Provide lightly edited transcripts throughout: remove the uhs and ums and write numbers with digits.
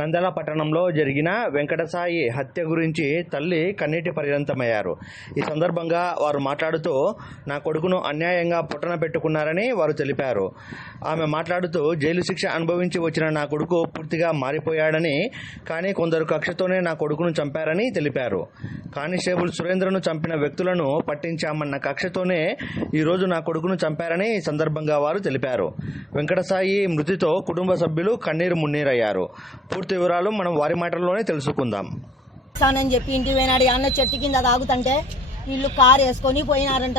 నంద్యాల పట్టణంలో జరిగిన వెంకటసాయి హత్య గురించి తల్లి కన్నీటి పర్యంతమయ్యారు. ఈ సందర్భంగా వారు మాట్లాడుతూ నా కొడుకును అన్యాయంగా పొట్టన పెట్టుకున్నారని వారు తెలిపారు. ఆమె మాట్లాడుతూ జైలు శిక్ష అనుభవించి వచ్చిన నా కొడుకు పూర్తిగా మారిపోయాడని, కానీ కొందరు కక్షతోనే నా కొడుకును చంపారని తెలిపారు. కానిస్టేబుల్ సురేంద్రను చంపిన వ్యక్తులను పట్టించామన్న కక్షతోనే ఈరోజు నా కొడుకును చంపారని ఈ సందర్భంగా వారు తెలిపారు. వెంకటసాయి మృతితో కుటుంబ సభ్యులు కన్నీరు మున్నీరయ్యారు. పూర్తి వివరాలు మనం వారి మాటల్లోనే తెలుసుకుందాం. అని చెప్పి ఇంటికి పోయినాడు. అన్న చెట్టు కింద తాగుతుంటే వీళ్ళు కారు వేసుకొని పోయినారంట.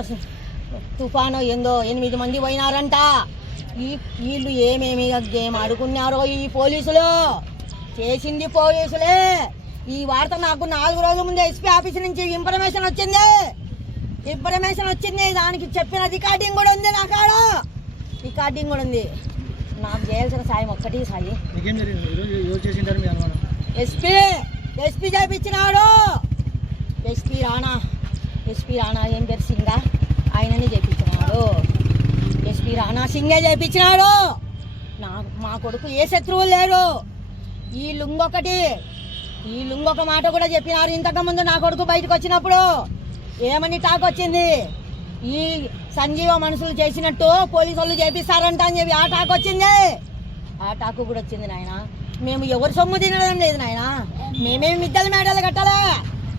తుఫాను ఏందో 8 మంది పోయినారంట. వీళ్ళు ఏమేమి గేమ్ ఆడుకున్నారో ఈ పోలీసులు, చేసింది పోలీసులే. ఈ వార్త నాకు 4 రోజుల ముందే ఎస్పీ ఆఫీస్ నుంచి ఇన్ఫర్మేషన్ వచ్చింది. దానికి చెప్పిన రికార్డింగ్ కూడా ఉంది. నా కాడ రికార్డింగ్ కూడా ఉంది. నాకు చేయాల్సిన సాయం ఒక్కటి సాయి. ఎస్పీ చేయించినాడు. ఎస్పీ రాణా ఏం పేరు సింగా, ఆయనని చేయించినాడు. ఎస్పీ రాణా సింగే చేయించినాడు. మా కొడుకు ఏ శత్రువులు లేరు. వీళ్ళొక మాట కూడా చెప్పినారు. ఇంతకుముందు నా కొడుకు బయటకు వచ్చినప్పుడు ఏమని టాక్ వచ్చింది, ఈ సంజీవ మనుషులు చేసినట్టు పోలీసు వాళ్ళు చేపిస్తారంట అని చెప్పి ఆ టాక్ వచ్చింది. ఆ టాకు కూడా వచ్చింది నాయన. మేము ఎవరు సొమ్ము తినడం లేదు నాయన. మేమేమి మిద్దెల మేడలు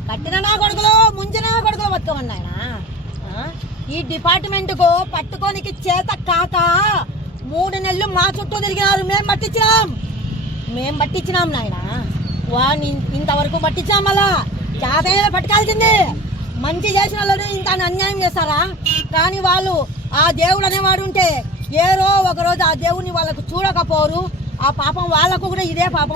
కట్టిన నా కొడుకులు, ముంచిన నా కొడుకులు బతుకోమని నాయన. ఈ డిపార్ట్మెంట్కు పట్టుకోనికి చేత కాక 3 నెలలు మా చుట్టూ తిరిగినారు. మేము పట్టించినాం నాయన. వాడిని ఇంతవరకు పట్టించాం. మళ్ళా జాతీయ పట్టుకాల్సింది. మంచి చేసిన వాళ్ళని ఇంత అన్యాయం చేస్తారా? కానీ వాళ్ళు ఆ దేవుడు అనేవాడు ఉంటే ఏరో ఒకరోజు ఆ దేవుడిని వాళ్ళకు చూడకపోరు. ఆ పాపం వాళ్ళకు కూడా ఇదే పాపం.